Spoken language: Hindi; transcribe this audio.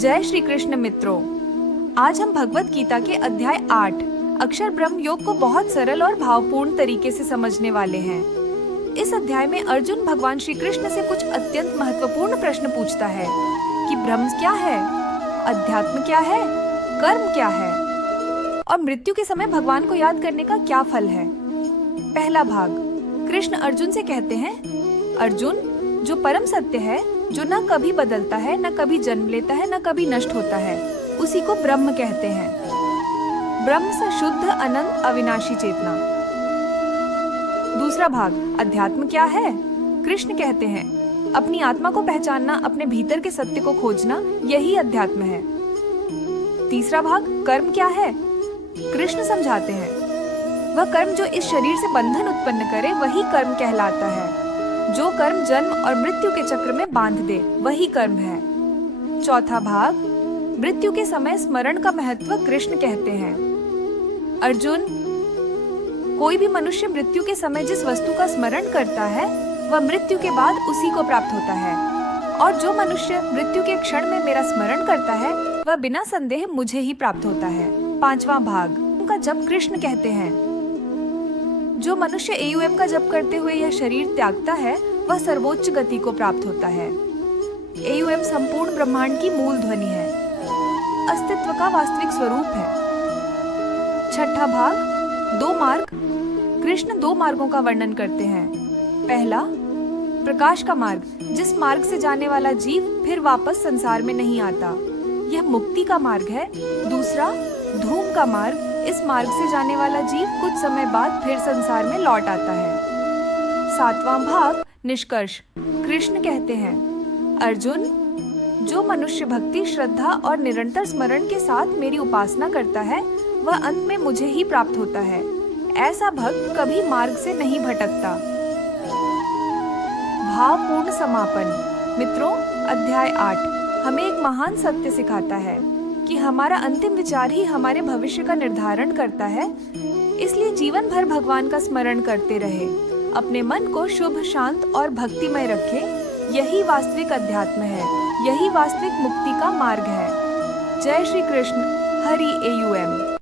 जय श्री कृष्ण मित्रों, आज हम भगवत गीता के अध्याय 8 अक्षर ब्रह्म योग को बहुत सरल और भावपूर्ण तरीके से समझने वाले हैं। इस अध्याय में अर्जुन भगवान श्री कृष्ण से कुछ अत्यंत महत्वपूर्ण प्रश्न पूछता है कि ब्रह्म क्या है, अध्यात्म क्या है, कर्म क्या है और मृत्यु के समय भगवान को याद करने का क्या फल है। पहला भाग। कृष्ण अर्जुन से कहते हैं, अर्जुन, जो परम सत्य है, जो न कभी बदलता है, न कभी जन्म लेता है, न कभी नष्ट होता है, उसी को ब्रह्म कहते हैं। ब्रह्म स शुद्ध अनंत अविनाशी चेतना। दूसरा भाग। अध्यात्म क्या है? कृष्ण कहते हैं, अपनी आत्मा को पहचानना, अपने भीतर के सत्य को खोजना, यही अध्यात्म है। तीसरा भाग। कर्म क्या है? कृष्ण समझाते हैं, वह कर्म जो इस शरीर से बंधन उत्पन्न करे, वही कर्म कहलाता है। जो कर्म जन्म और मृत्यु के चक्र में बांध दे, वही कर्म है। चौथा भाग। मृत्यु के समय स्मरण का महत्व कृष्ण कहते हैं, अर्जुन, कोई भी मनुष्य मृत्यु के समय जिस वस्तु का स्मरण करता है, वह मृत्यु के बाद उसी को प्राप्त होता है। और जो मनुष्य मृत्यु के क्षण में मेरा स्मरण करता है, वह बिना संदेह मुझे ही प्राप्त होता है। पांचवा भाग। उनका जप कृष्ण कहते हैं, जो मनुष्य AUM का जप करते हुए यह शरीर त्यागता है, वह सर्वोच्च गति को प्राप्त होता है। AUM संपूर्ण ब्रह्मांड की मूल ध्वनि है, अस्तित्व का वास्तविक स्वरूप है। छठा भाग। दो मार्ग। कृष्ण दो मार्गों का वर्णन करते हैं। पहला, प्रकाश का मार्ग, जिस मार्ग से जाने वाला जीव फिर वापस संसार में नहीं आता, यह मुक्ति का मार्ग है। दूसरा, धूम का मार्ग, इस मार्ग से जाने वाला जीव कुछ समय बाद फिर संसार में लौट आता है। सातवां भाग। निष्कर्ष। कृष्ण कहते हैं, अर्जुन, जो मनुष्य भक्ति, श्रद्धा और निरंतर स्मरण के साथ मेरी उपासना करता है, वह अंत में मुझे ही प्राप्त होता है। ऐसा भक्त कभी मार्ग से नहीं भटकता। भावपूर्ण समापन। मित्रों, अध्याय 8 हमें एक महान सत्य सिखाता है कि हमारा अंतिम विचार ही हमारे भविष्य का निर्धारण करता है। इसलिए जीवन भर भगवान का स्मरण करते रहे, अपने मन को शुभ, शांत और भक्तिमय रखें। यही वास्तविक अध्यात्म है, यही वास्तविक मुक्ति का मार्ग है। जय श्री कृष्ण। हरि AUM।